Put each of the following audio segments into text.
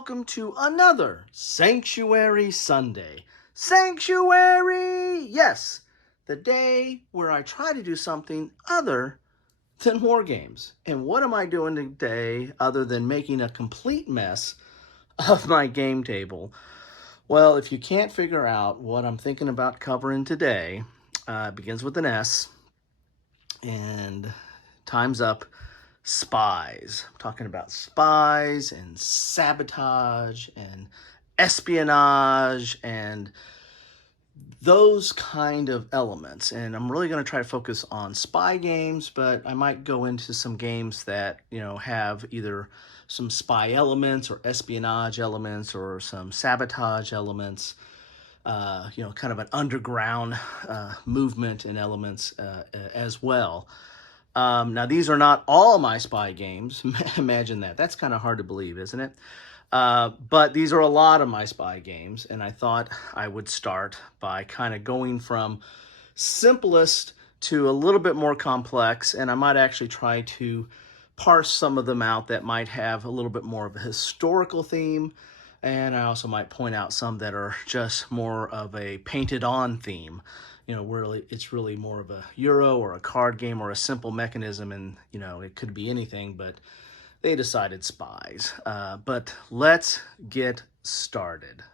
welcome to another Sanctuary Sunday. Sanctuary! Yes, the day where I try to do something other than war games. And what am I doing today other than making a complete mess of my game table? Well, if you can't figure out what I'm thinking about covering today, it begins with an S, and time's up. Spies. I'm talking about spies and sabotage and espionage and those kind of elements. And I'm really going to try to focus on spy games, but I might go into some games that, have either some spy elements or espionage elements or some sabotage elements, kind of an underground movement and elements as well. Now, these are not all my spy games. Imagine that. That's kind of hard to believe, isn't it? But these are a lot of my spy games, and I thought I would start by kind of going from simplest to a little bit more complex, and I might actually try to parse some of them out that might have a little bit more of a historical theme, and I also might point out some that are just more of a painted-on theme. Really, it's really more of a Euro or a card game or a simple mechanism, and, it could be anything, but they decided spies. But let's get started.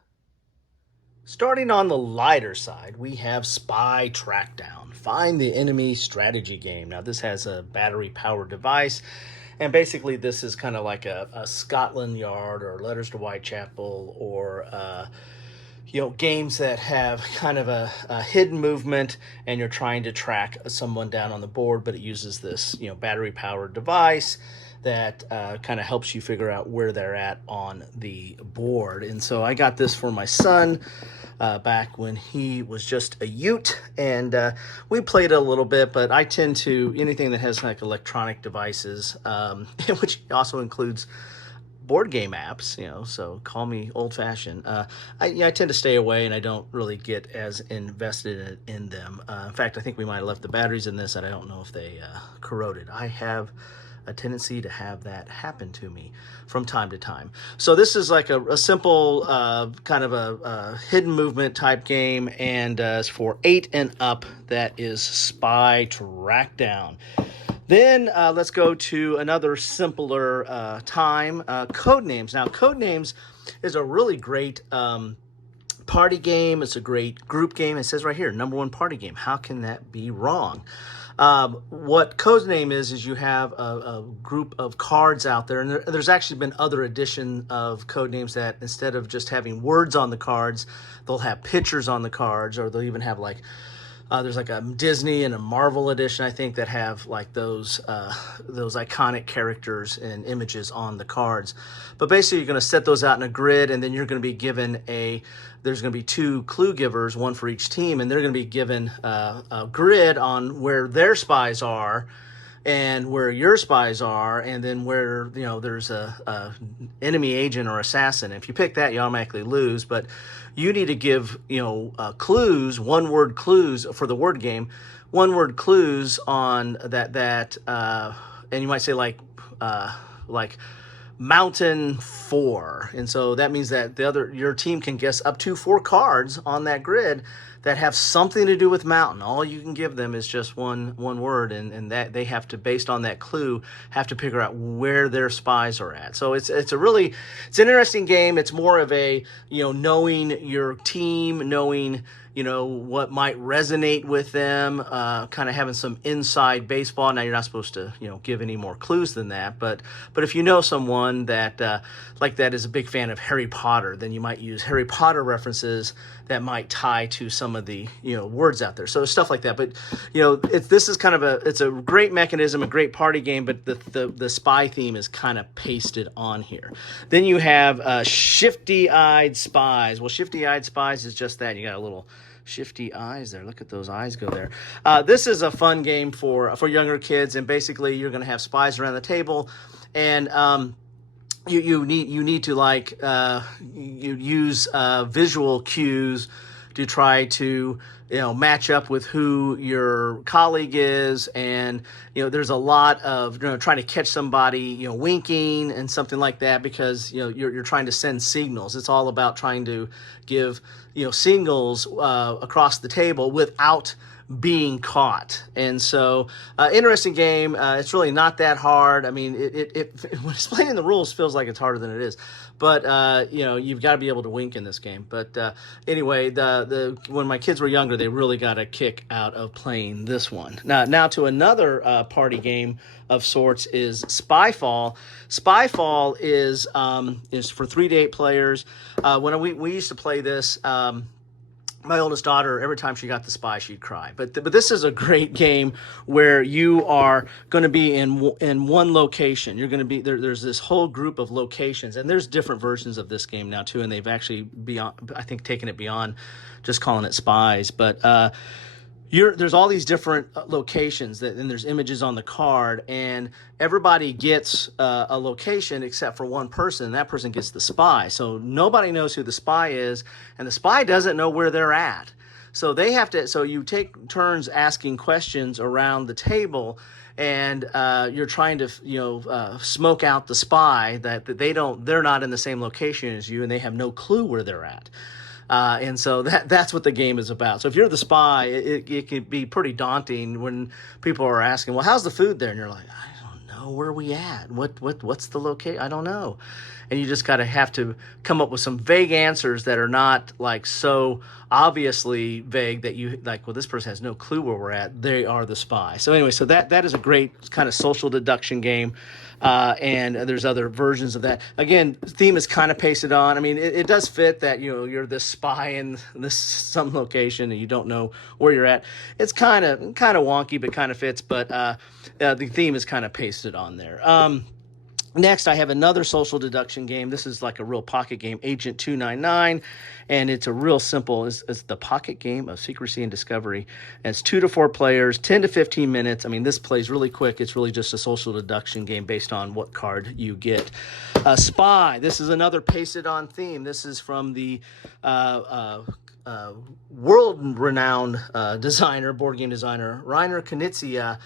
Starting on the lighter side, we have Spy Trackdown. Find the enemy strategy game. Now, this has a battery-powered device, and basically this is kind of like a Scotland Yard or Letters to Whitechapel or games that have kind of a hidden movement and you're trying to track someone down on the board, but it uses this, battery-powered device that kind of helps you figure out where they're at on the board. And so I got this for my son back when he was just a ute, and we played a little bit, but I tend to, anything that has like electronic devices, which also includes board game apps, so call me old-fashioned. I tend to stay away, and I don't really get as invested in them. In fact, I think we might have left the batteries in this, and I don't know if they corroded. I have a tendency to have that happen to me from time to time. So this is like a simple kind of a hidden movement type game, and it's for 8 and up. That is Spy Trackdown. Then let's go to another simpler time, Codenames. Now, Codenames is a really great party game. It's a great group game. It says right here, #1 party game. How can that be wrong? What Codename is you have a group of cards out there, and there's actually been other edition of Codenames that instead of just having words on the cards, they'll have pictures on the cards, or they'll even have like there's like a Disney and a Marvel edition, I think, that have like those iconic characters and images on the cards. But basically, you're going to set those out in a grid, and then you're going to be given there's going to be 2 clue givers, one for each team, and they're going to be given a grid on where their spies are and where your spies are, and then where there's a enemy agent or assassin. If you pick that, you automatically lose, but you need to give clues, 1-word clues for the word game, 1-word clues on that and you might say like Mountain 4, and so that means that your team can guess up to 4 cards on that grid that have something to do with mountain. All you can give them is just one word, and that they have to, based on that clue, have to figure out where their spies are at. So it's an interesting game. It's more of a knowing your team, knowing what might resonate with them, kind of having some inside baseball. Now, you're not supposed to give any more clues than that, but if you know someone that like that is a big fan of Harry Potter, then you might use Harry Potter references that might tie to some of the words out there. So stuff like that. But this is kind of it's a great mechanism, a great party game, but the spy theme is kind of pasted on here. Then you have Shifty-Eyed Spies. Well, Shifty-Eyed Spies is just that. You got a little shifty eyes there. Look at those eyes go there. This is a fun game for younger kids, and basically you're going to have spies around the table, and you need to like you use visual cues to try to, match up with who your colleague is. And, there's a lot of, trying to catch somebody, winking and something like that, because, you're trying to send signals. It's all about trying to give, signals across the table without being caught. And so interesting game. It's really not that hard. I mean, when explaining the rules feels like it's harder than it is, but you've got to be able to wink in this game. But anyway, when my kids were younger, they really got a kick out of playing this one. Now to another party game of sorts is Spyfall. Spyfall is for 3 to 8 players. When we used to play this, my oldest daughter, every time she got the spy, she'd cry. But this is a great game where you are going to be in one location. You're going to be there's this whole group of locations, and there's different versions of this game now too, and they've actually taken it beyond just calling it spies. But there's all these different locations and there's images on the card, and everybody gets a location except for one person, and that person gets the spy. So nobody knows who the spy is, and the spy doesn't know where they're at. So you take turns asking questions around the table, and you're trying to smoke out the spy that they're not in the same location as you, and they have no clue where they're at. And so that's what the game is about. So if you're the spy, it can be pretty daunting when people are asking, well, how's the food there? And you're like, I don't know, where are we at? What's the location? I don't know. And you just have to come up with some vague answers that are not like so obviously vague that you like, well, this person has no clue where we're at. They are the spy. So anyway, so that is a great kind of social deduction game. And there's other versions of that. Again, the theme is kind of pasted on. I mean, it does fit that, you're this spy in some location and you don't know where you're at. It's kind of wonky, but kind of fits. But the theme is kind of pasted on there. Next, I have another social deduction game. This is like a real pocket game, Agent 299, and it's a real simple. It's the pocket game of secrecy and discovery. And it's 2 to 4 players, 10 to 15 minutes. I mean, this plays really quick. It's really just a social deduction game based on what card you get. Spy. This is another pasted-on theme. This is from the world-renowned board game designer, Reiner Knizia.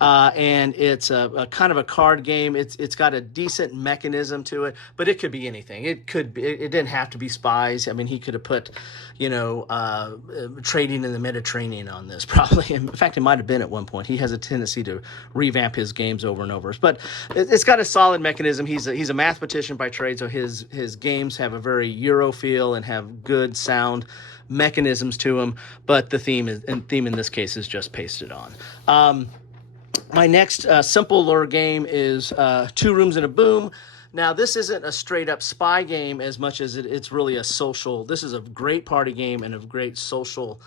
And it's a kind of a card game. It's got a decent mechanism to it, but it could be anything. It didn't have to be spies. I mean, he could have put, trading in the Mediterranean on this probably. In fact, it might have been at one point. He has a tendency to revamp his games over and over. But it's got a solid mechanism. He's a mathematician by trade, so his games have a very Euro feel and have good sound mechanisms to them. But the theme in this case is just pasted on. My next simple lure game is 2 Rooms and a Boom. Now, this isn't a straight-up spy game as much as it's really a social. This is a great party game and a great social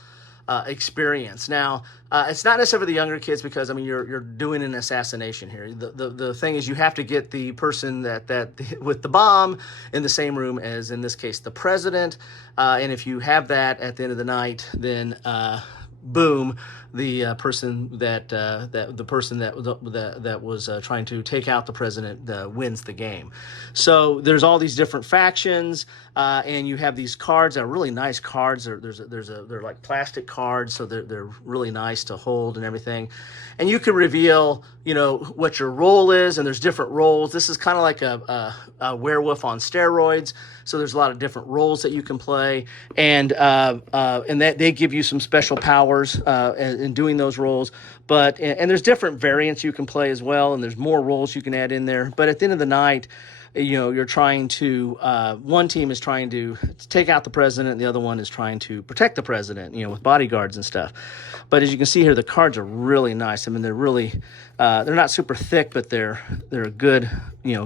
experience. Now, it's not necessarily for the younger kids because, I mean, you're doing an assassination here. The thing is you have to get the person that with the bomb in the same room as, in this case, the president. And if you have that at the end of the night, then boom, the person that was trying to take out the president wins the game. So there's all these different factions, and you have these cards that are really nice cards. They're like plastic cards, so they're really nice to hold and everything. And you can reveal, what your role is, and there's different roles. This is kind of like a werewolf on steroids. So there's a lot of different roles that you can play, and that they give you some special powers in doing those roles. But there's different variants you can play as well, and there's more roles you can add in there. But at the end of the night, you're trying to one team is trying to take out the president, and the other one is trying to protect the president, with bodyguards and stuff. But as you can see here, the cards are really nice. I mean, they're really they're not super thick, but they're good,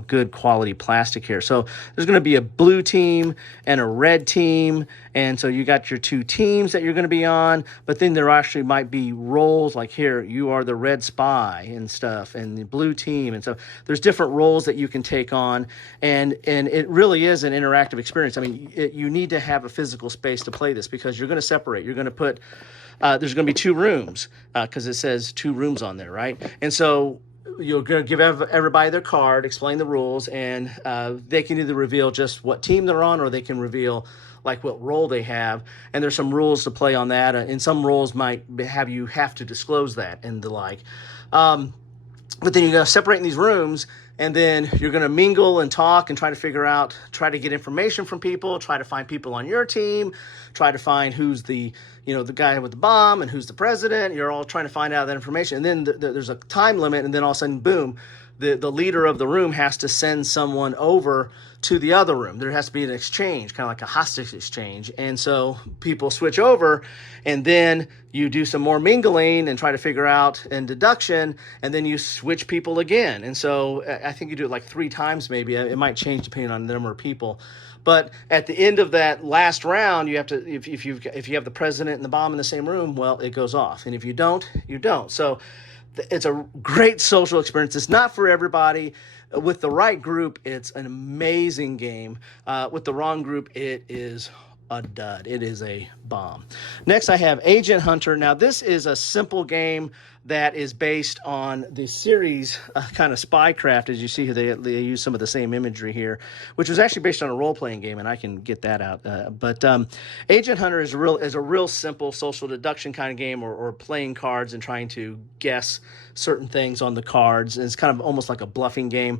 good quality plastic here. So there's going to be a blue team and a red team, and so you got your 2 teams that you're going to be on. But then there actually might be roles, like here, you are the red spy and stuff, and the blue team, and so there's different roles that you can take on, and it really is an interactive experience. I mean, you need to have a physical space to play this because you're going to separate. You're going to put there's going to be 2 rooms because it says 2 rooms on there, right? And so you're going to give everybody their card, explain the rules, and they can either reveal just what team they're on, or they can reveal like what role they have. And there's some rules to play on that, and some roles might have you have to disclose that and the like. But then you're going to separate in these rooms, and then you're going to mingle and talk and try to get information from people, try to find people on your team, try to find who's the guy with the bomb and who's the president. You're all trying to find out that information. And then there's a time limit, and then all of a sudden, boom, the leader of the room has to send someone over to the other room. There has to be an exchange, kind of like a hostage exchange. And so people switch over, and then you do some more mingling and try to figure out and deduction, and then you switch people again. And so I think you do it like 3 times maybe. It might change depending on the number of people. But at the end of that last round, you have to, if you have the president and the bomb in the same room, well, it goes off. And if you don't, you don't. So it's a great social experience. It's not for everybody. With the right group, it's an amazing game. With the wrong group, it is a dud. It is a bomb. Next, I have Agent Hunter. Now, this is a simple game that is based on the series kind of Spycraft. As you see here, they use some of the same imagery here, which was actually based on a role-playing game, and I can get that out. But Agent Hunter is a real simple social deduction kind of game, or playing cards and trying to guess certain things on the cards. And it's kind of almost like a bluffing game.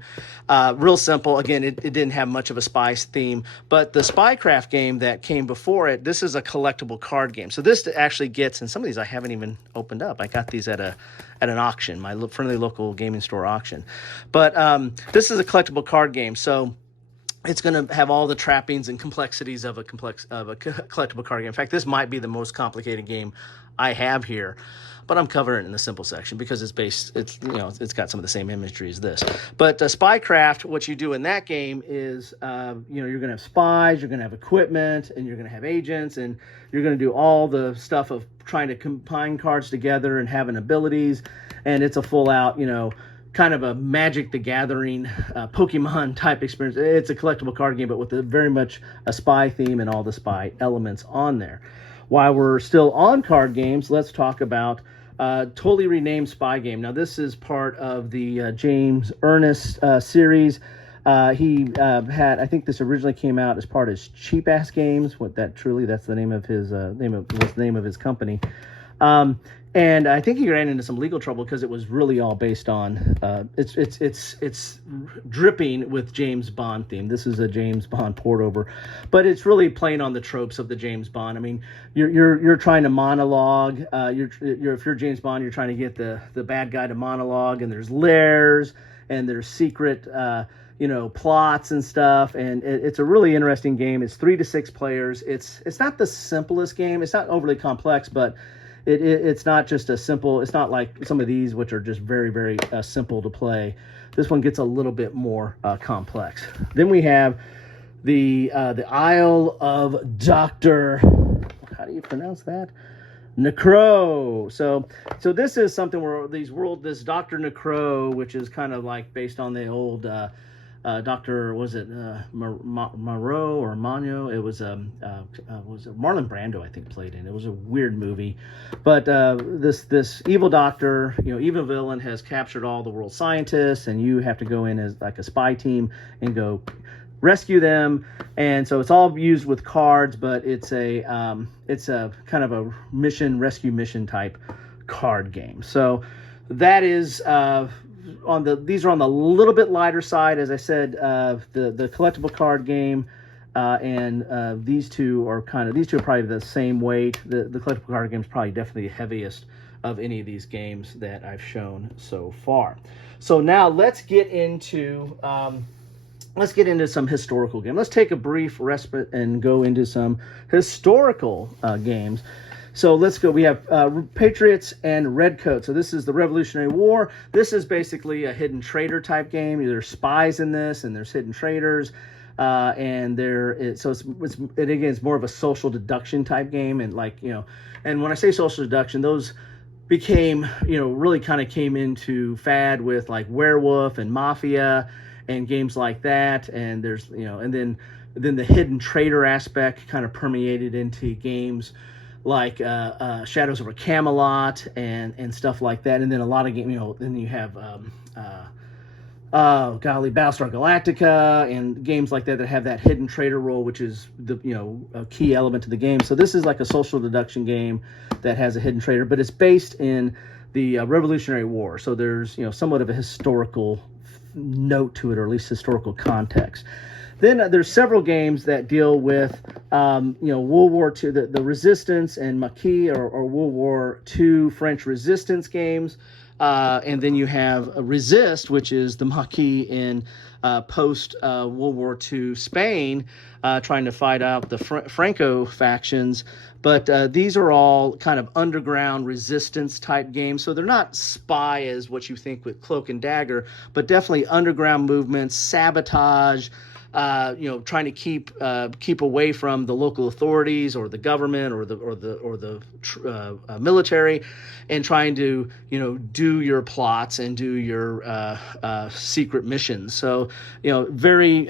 Real simple. Again, it didn't have much of a spy theme, but the Spycraft game that came before it, this is a collectible card game. So this actually gets, and some of these I haven't even opened up. I got these at an auction, my friendly local gaming store auction. But this is a collectible card game, so it's going to have all the trappings and complexities of a collectible card game. In fact, this might be the most complicated game I have here, but I'm covering it in the simple section because it's got some of the same imagery as this. But Spycraft, what you do in that game is, you're going to have spies, you're going to have equipment, and you're going to have agents, and you're going to do all the stuff of trying to combine cards together and having abilities. And it's a full-out, kind of a Magic the Gathering, Pokemon type experience. It's a collectible card game, but with very much a spy theme and all the spy elements on there. While we're still on card games, let's talk about totally renamed spy game. Now, this is part of the James Ernest series. He had, I think this originally came out as part of his Cheap Ass Games. That's the name of his name of his company. And I think he ran into some legal trouble because it was really all based on it's dripping with James Bond theme. This is a James Bond port over, but it's really playing on the tropes of the James Bond. I mean, you're trying to monologue. If you're James Bond, you're trying to get the bad guy to monologue, and there's lairs and there's secret plots and stuff, and it's a really interesting game. It's 3 to 6 players. It's not the simplest game. It's not overly complex, but it's not just a simple. It's not like some of these, which are just very, very simple to play. This one gets a little bit more complex. Then we have the Isle of Dr. How do you pronounce that? Necro. So this is something where this Dr. Necro, which is kind of like based on the old Dr. Was it Moreau or Mano? It was Marlon Brando, I think, played in. It was a weird movie, but this evil doctor, evil villain, has captured all the world scientists, and you have to go in as like a spy team and go rescue them. And so it's all used with cards, but it's a kind of a rescue mission type card game. So that is these are on the little bit lighter side, as I said. The collectible card game and these two are probably the same weight. The collectible card game is probably definitely the heaviest of any of these games that I've shown so far. So now let's get into some historical games. Let's take a brief respite and go into some historical games. So let's go. We have Patriots and Redcoats. So this is the Revolutionary War. This is basically a hidden traitor type game. There's spies in this, and there's hidden traitors. It's more of a social deduction type game. And and when I say social deduction, those became, really kind of came into fad with like Werewolf and Mafia and games like that. And there's, and then the hidden traitor aspect kind of permeated into games like Shadows over Camelot and stuff like that. And then a lot of games, then you have Battlestar Galactica and games like that have that hidden traitor role, which is the a key element to the game. So this is like a social deduction game that has a hidden traitor, but it's based in the Revolutionary War. So there's somewhat of a historical note to it, or at least historical context. Then there's several games that deal with World War II, the Resistance and Maquis, or World War II French Resistance games. And then you have Resist, which is the Maquis in post World War II Spain, trying to fight out the Franco factions. But these are all kind of underground resistance type games. So they're not spy as what you think with Cloak and Dagger, but definitely underground movements, sabotage, trying to keep away from the local authorities or the government or the military, and trying to do your plots and do your secret missions. So very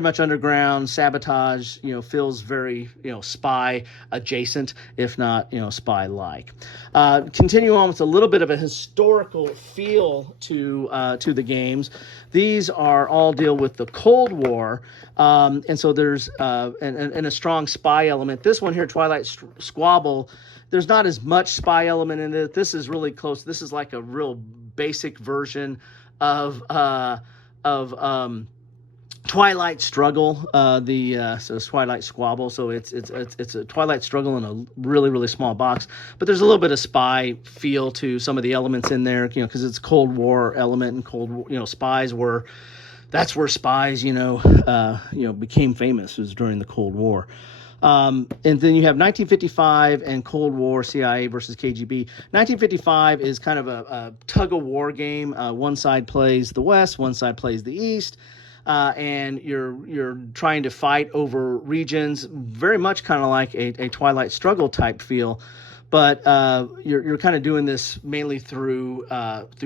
much underground sabotage. Feels very spy adjacent, if not spy like. Continue on with a little bit of a historical feel to the games. These are all deal with the Cold War, and so there's and a strong spy element. This one here, Twilight Squabble, there's not as much spy element in it. This is really close. This is like a real basic version of Twilight Struggle, so it's Twilight Squabble. So it's a Twilight Struggle in a really, really small box. But there's a little bit of spy feel to some of the elements in there, because it's Cold War element, and Cold War, spies were. That's where spies, became famous, was during the Cold War. And then you have 1955 and Cold War, CIA versus KGB. 1955 is kind of a tug-of-war game. One side plays the West, one side plays the East. And you're trying to fight over regions, very much kind of like a Twilight Struggle type feel, but you're kind of doing this mainly through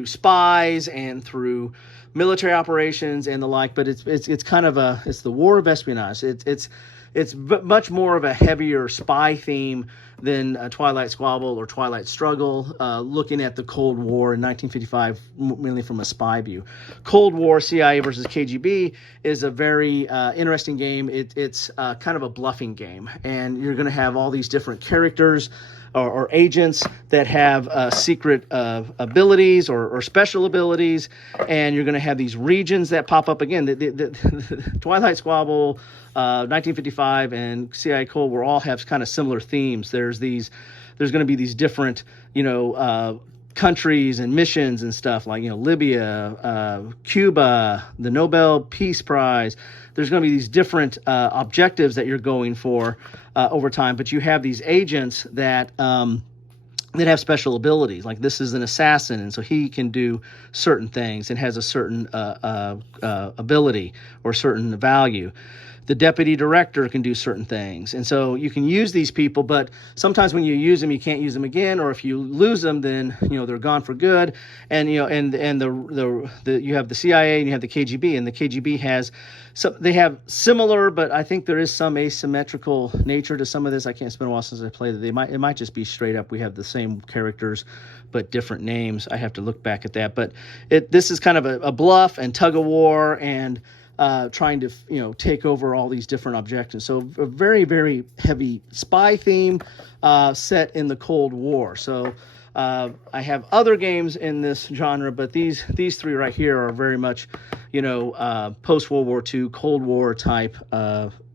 spies and through military operations and the like. But it's kind of it's the war of espionage. It's much more of a heavier spy theme than Twilight Squabble or Twilight Struggle, looking at the Cold War in 1955, mainly from a spy view. Cold War, CIA versus KGB, is a very interesting game. It's kind of a bluffing game, and you're going to have all these different characters or agents that have secret abilities or special abilities, and you're going to have these regions that pop up again. The Twilight Squabble, 1955, and CIA Cold War all have kind of similar themes. There's going to be these different, countries and missions and stuff like, Libya, Cuba, the Nobel Peace Prize. There's going to be these different objectives that you're going for over time, but you have these agents that have special abilities. Like, this is an assassin, and so he can do certain things and has a certain ability or certain value. The deputy director can do certain things. And so you can use these people, but sometimes when you use them, you can't use them again. Or if you lose them, then, they're gone for good. And, you have the CIA and you have the KGB, and the KGB they have similar, but I think there is some asymmetrical nature to some of this. I can't spend a while since I played it. It might just be straight up, we have the same characters, but different names. I have to look back at that. But this is kind of a bluff and tug of war, and trying to take over all these different objectives. So a very, very heavy spy theme set in the Cold War. So I have other games in this genre, but these three right here are very much post World War II Cold War type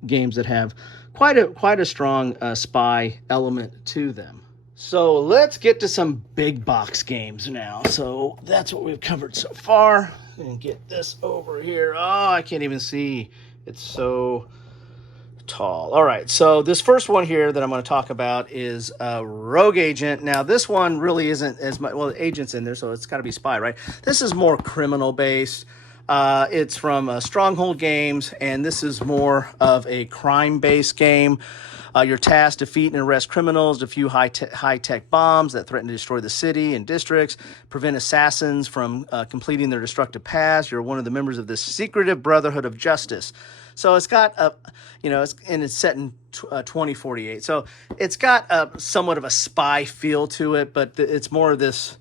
games that have quite a strong spy element to them. So let's get to some big box games now. So that's what we've covered so far. And get this over here. Oh, I can't even see. It's so tall. All right, so this first one here that I'm going to talk about is Rogue Agent. Now, this one really isn't as much. Well, agent's in there, so it's got to be spy, right? This is more criminal based. It's from Stronghold Games, and this is more of a crime-based game. You're tasked to defeat and arrest criminals, defuse high-tech bombs that threaten to destroy the city and districts, prevent assassins from completing their destructive paths. You're one of the members of this secretive Brotherhood of Justice. So it's got a, it's set in 2048. So it's got a somewhat of a spy feel to it, but it's more of this,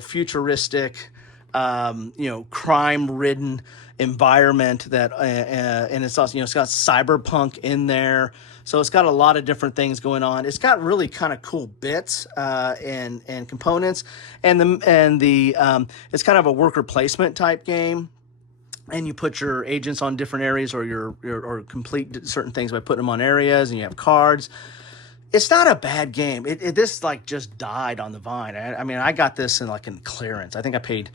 futuristic, crime-ridden environment that, and it's also, it's got cyberpunk in there. So it's got a lot of different things going on. It's got really kind of cool bits and components, and it's kind of a worker placement type game. And you put your agents on different areas, or complete certain things by putting them on areas, and you have cards. It's not a bad game. This like just died on the vine. I mean, I got this in clearance. I think I paid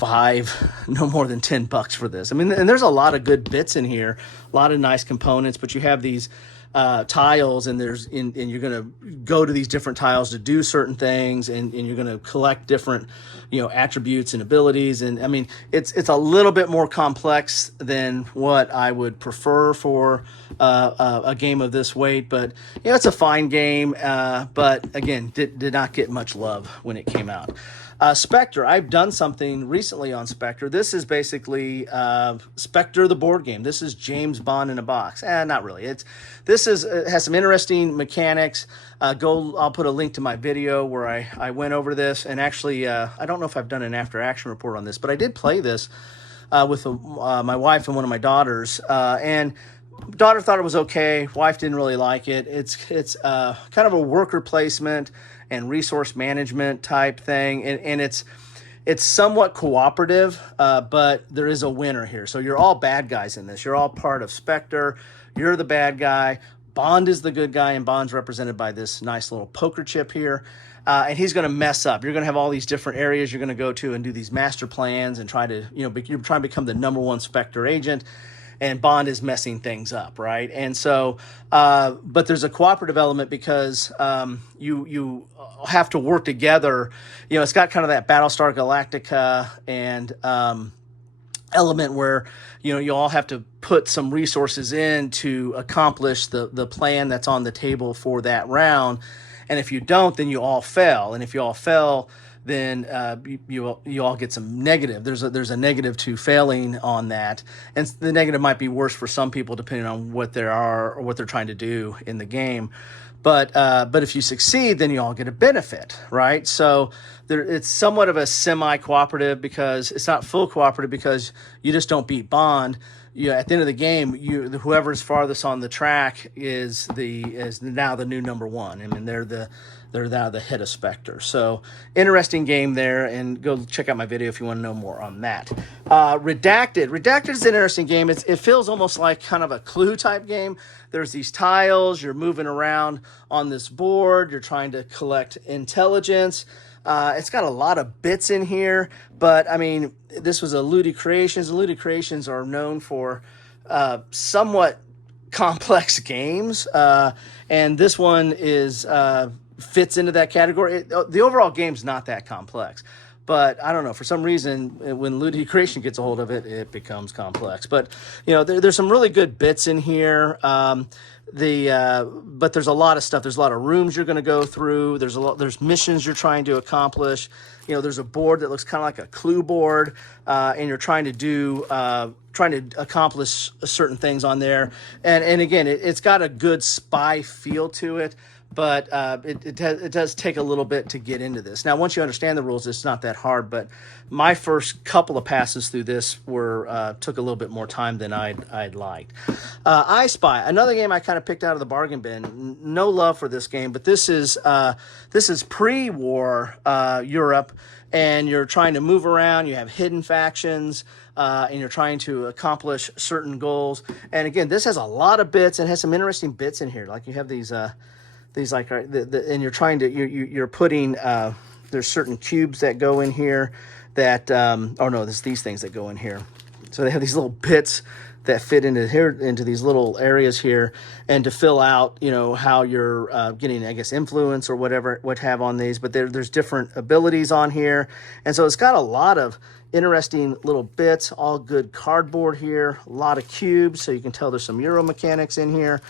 no more than $10 for this. I mean, and there's a lot of good bits in here, a lot of nice components, but you have these tiles, and you're going to go to these different tiles to do certain things, and you're going to collect different, attributes and abilities. And I mean, it's a little bit more complex than what I would prefer for a game of this weight, but it's a fine game. But again, did not get much love when it came out. Spectre, I've done something recently on Spectre. This is basically Spectre the board game. This is James Bond in a box. Not really. It has some interesting mechanics. I'll put a link to my video where I went over this. And actually, I don't know if I've done an after action report on this, but I did play this with my wife and one of my daughters. And daughter thought it was okay. Wife didn't really like it. It's kind of a worker placement and resource management type thing, and it's somewhat cooperative, but there is a winner here. So you're all bad guys in this. You're all part of Spectre. You're the bad guy. Bond is the good guy, and Bond's represented by this nice little poker chip here. And he's going to mess up. You're going to have all these different areas you're going to go to and do these master plans and try to, you're trying to become the #1 Spectre agent. And Bond is messing things up, right? And so, but there's a cooperative element because you have to work together. It's got kind of that Battlestar Galactica and element where you all have to put some resources in to accomplish the plan that's on the table for that round. And if you don't, then you all fail. And if you all fail, then you all get some negative. There's a negative to failing on that, and the negative might be worse for some people depending on what they are or what they're trying to do in the game. But if you succeed, then you all get a benefit, right? So it's somewhat of a semi-cooperative because it's not full cooperative because you just don't beat Bond. At the end of the game, whoever's farthest on the track is now the new #1. I mean, they're now the head of Spectre. So interesting game there, and go check out my video if you want to know more on that. Redacted is an interesting game. It feels almost like kind of a Clue type game. There's these tiles, you're moving around on this board, you're trying to collect intelligence. It's got a lot of bits in here, but I mean, this was a Ludi Creations. Ludi Creations are known for somewhat complex games, and this one fits into that category. The overall game's not that complex, but I don't know, for some reason when Ludi Creation gets a hold of it, it becomes complex. But there's some really good bits in here. But there's a lot of stuff. There's a lot of rooms you're going to go through. There's missions you're trying to accomplish. There's a board that looks kind of like a Clue board, and you're trying to accomplish certain things on there. And again, it's got a good spy feel to it. But it does take a little bit to get into this. Now, once you understand the rules, it's not that hard. But my first couple of passes through this took a little bit more time than I'd liked. I Spy, another game I kind of picked out of the bargain bin. No love for this game, but this is pre-war Europe, and you're trying to move around. You have hidden factions. And you're trying to accomplish certain goals. And again, this has a lot of bits and has some interesting bits in here. Like you have these like, and you're trying to, you're putting, there's certain cubes that go in here that, there's these things that go in here. So they have these little bits that fit into here, into these little areas here, and to fill out, how you're getting, I guess, influence or what have on these. But there's different abilities on here. And so it's got a lot of interesting little bits, all good cardboard here, a lot of cubes. So you can tell there's some Euro mechanics in here.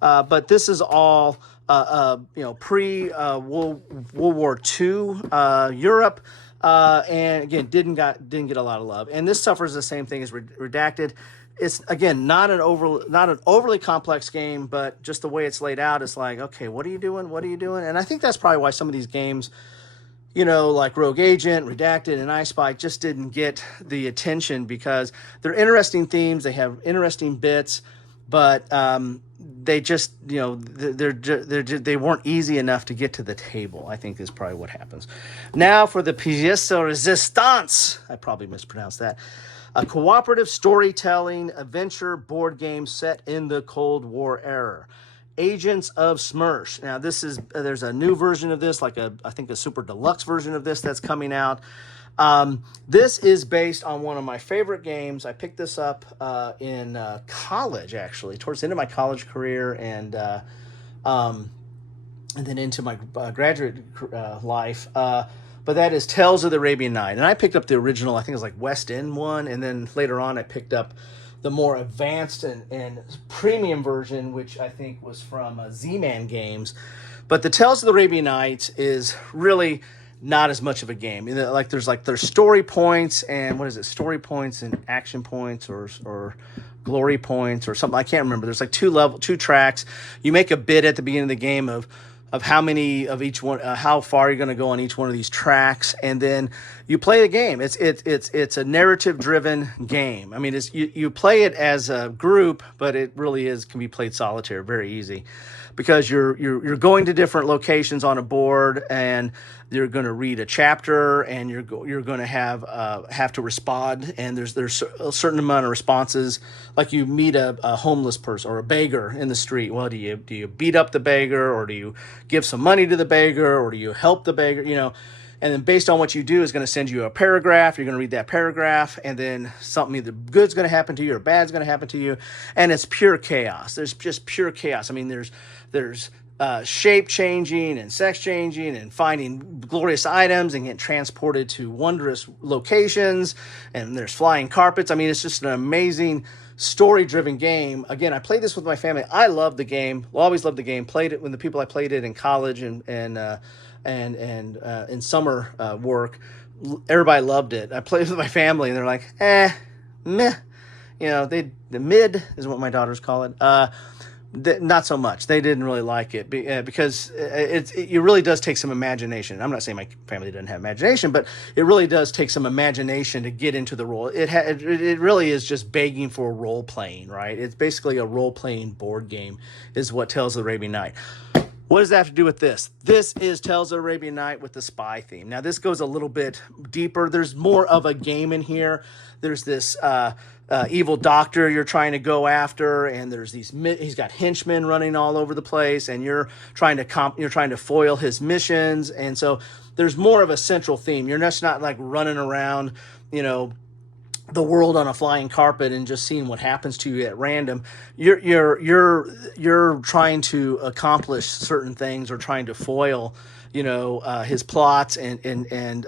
But this is all, pre World War II Europe, and again didn't get a lot of love. And this suffers the same thing as Redacted. it's again not an overly complex game, but just the way it's laid out, it's like, okay, what are you doing? What are you doing? And I think that's probably why some of these games, like Rogue Agent, Redacted, and I Spy just didn't get the attention because they're interesting themes. They have interesting bits, but they just, they weren't easy enough to get to the table, I think is probably what happens. Now for the pièce de résistance. I probably mispronounced that. A cooperative storytelling adventure board game set in the Cold War era. Agents of Smersh. Now there's a new version of this, I think a super deluxe version of this that's coming out. This is based on one of my favorite games. I picked this up in college, actually, towards the end of my college career, and then into my graduate life. But that is Tales of the Arabian Night. And I picked up the original, I think it was like West End one, and then later on I picked up the more advanced and premium version, which I think was from Z-Man Games. But the Tales of the Arabian Nights is really not as much of a game. There's story points and story points and action points or glory points or something. I can't remember. There's two tracks. You make a bid at the beginning of the game of how many of each one, how far you're going to go on each one of these tracks, and then you play the game. It's a narrative driven game. I mean, you play it as a group, but it really can be played solitaire, very easy, because you're going to different locations on a board, and you're going to read a chapter, and you're going to have to respond, and there's a certain amount of responses. Like you meet a homeless person or a beggar in the street. Well, do you beat up the beggar, or do you give some money to the beggar, or do you help the beggar? And then based on what you do is going to send you a paragraph. You're going to read that paragraph, and then something either good's going to happen to you or bad's going to happen to you, and it's pure chaos. There's just pure chaos. I mean, there's shape changing and sex changing and finding glorious items and getting transported to wondrous locations, and there's flying carpets. I mean, it's just an amazing story-driven game. Again, I played this with my family. I love the game. Always loved the game. Played it when the people I played it in college and in summer work. Everybody loved it. I played with my family, and they're like, meh. The mid is what my daughters call it. Not so much. They didn't really like it because it really does take some imagination. I'm not saying my family doesn't have imagination, but it really does take some imagination to get into the role. It really is just begging for role playing, right? It's basically a role playing board game is what Tales of the Arabian Night. What does that have to do with this? This is Tales of the Arabian Night with the spy theme. Now, this goes a little bit deeper. There's more of a game in here. There's this evil doctor you're trying to go after, and he's got henchmen running all over the place, and you're trying to foil his missions. And so there's more of a central theme. You're just not like running around, the world on a flying carpet and just seeing what happens to you at random. You're trying to accomplish certain things or trying to foil his plots and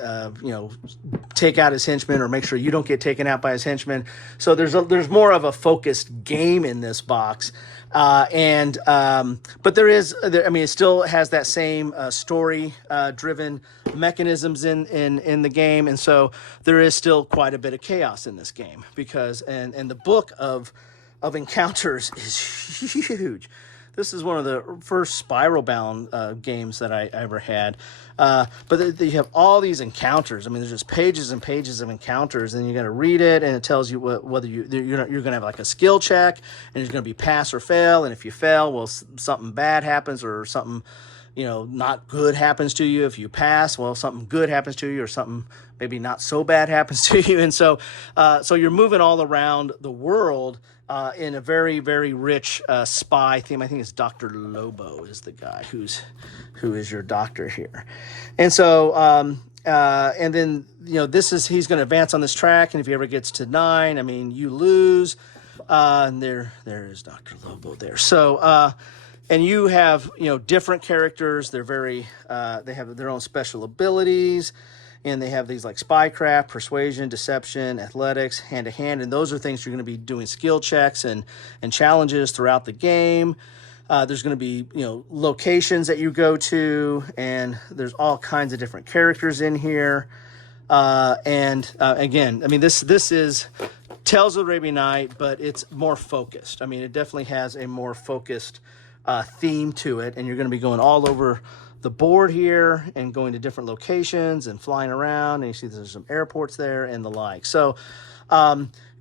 take out his henchmen or make sure you don't get taken out by his henchmen. So there's more of a focused game in this box. But it still has that same story driven mechanisms in the game, and so there is still quite a bit of chaos in this game because and the book of encounters is huge. This is one of the first spiral-bound games that I ever had. But you have all these encounters. I mean, there's just pages and pages of encounters, and you got to read it, and it tells you whether you're going to have like a skill check, and it's going to be pass or fail. And if you fail, well, something bad happens, or something not good happens to you. If you pass, well, something good happens to you, or something maybe not so bad happens to you. And so you're moving all around the world. In a very, very rich spy theme. I think it's Dr. Lobo is the guy who is your doctor here. And so, and then, he's going to advance on this track. And if he ever gets to 9, I mean, you lose. And there is Dr. Lobo there. So, and you have, different characters. They're very, they have their own special abilities. And they have these like spycraft, persuasion, deception, athletics, hand-to-hand. And those are things you're going to be doing skill checks and challenges throughout the game. There's going to be, locations that you go to. And there's all kinds of different characters in here. Again, I mean, this is Tales of the Arabian Night, but it's more focused. I mean, it definitely has a more focused theme to it, and you're going to be going all over the board here and going to different locations and flying around, and you see there's some airports there and the like. So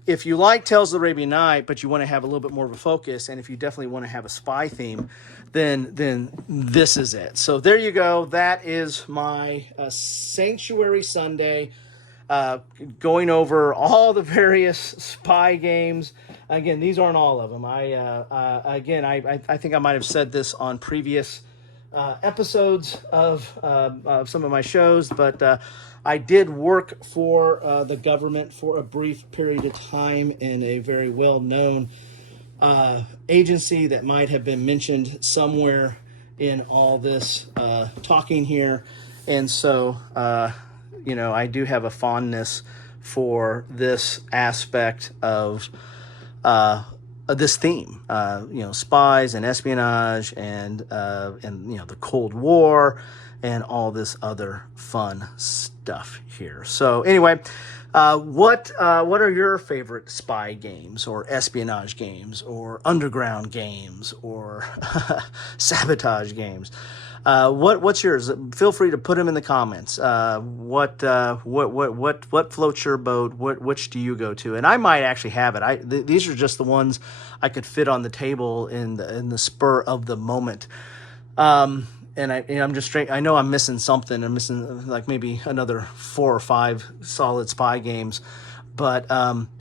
if you like Tales of the Arabian Night, but you want to have a little bit more of a focus, and if you definitely want to have a spy theme, then this is it. So there you go. That is my Sanctuary Sunday, going over all the various spy games. Again, these aren't all of them. I think I might have said this on previous episodes of some of my shows, but I did work for the government for a brief period of time in a very well-known agency that might have been mentioned somewhere in all this talking here. And so, I do have a fondness for this aspect of this theme, spies and espionage and the Cold War and all this other fun stuff here. So anyway, what are your favorite spy games or espionage games or underground games or sabotage games? What's yours? Feel free to put them in the comments. What floats your boat? Which do you go to? And I might actually have it. These are just the ones I could fit on the table in the spur of the moment. And I'm just straight. I know I'm missing something. I'm missing like maybe another 4 or 5 solid spy games. But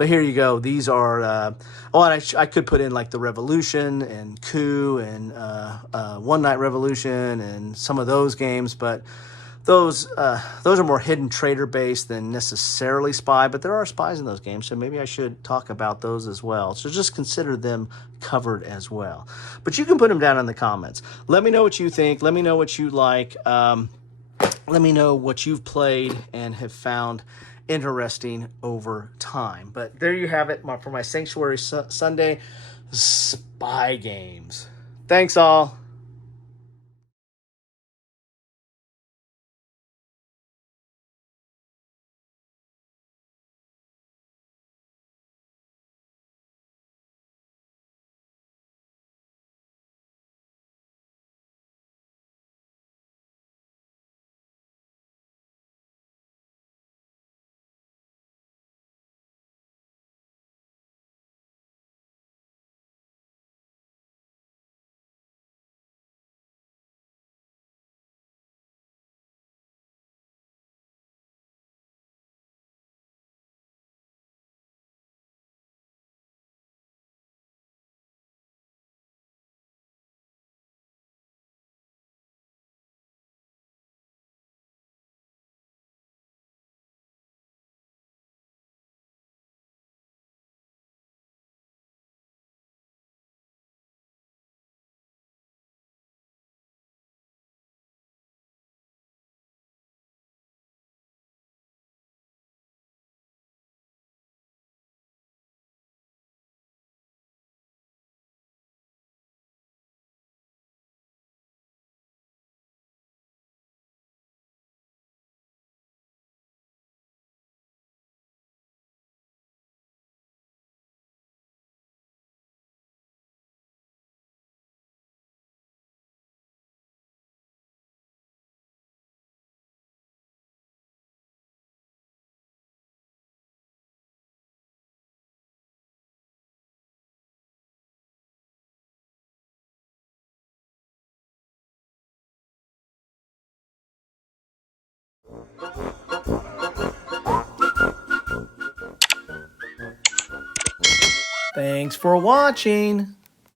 here you go. These are and I could put in like the Revolution and Coup and One Night Revolution and some of those games, but those are more hidden trader based than necessarily spy. But there are spies in those games, so maybe I should talk about those as well. So just consider them covered as well. But you can put them down in the comments. Let me know what you think. Let me know what you like. Let me know what you've played and have found interesting over time. But there you have it for my Sanctuary Sunday spy games. Thanks all. Thanks for watching.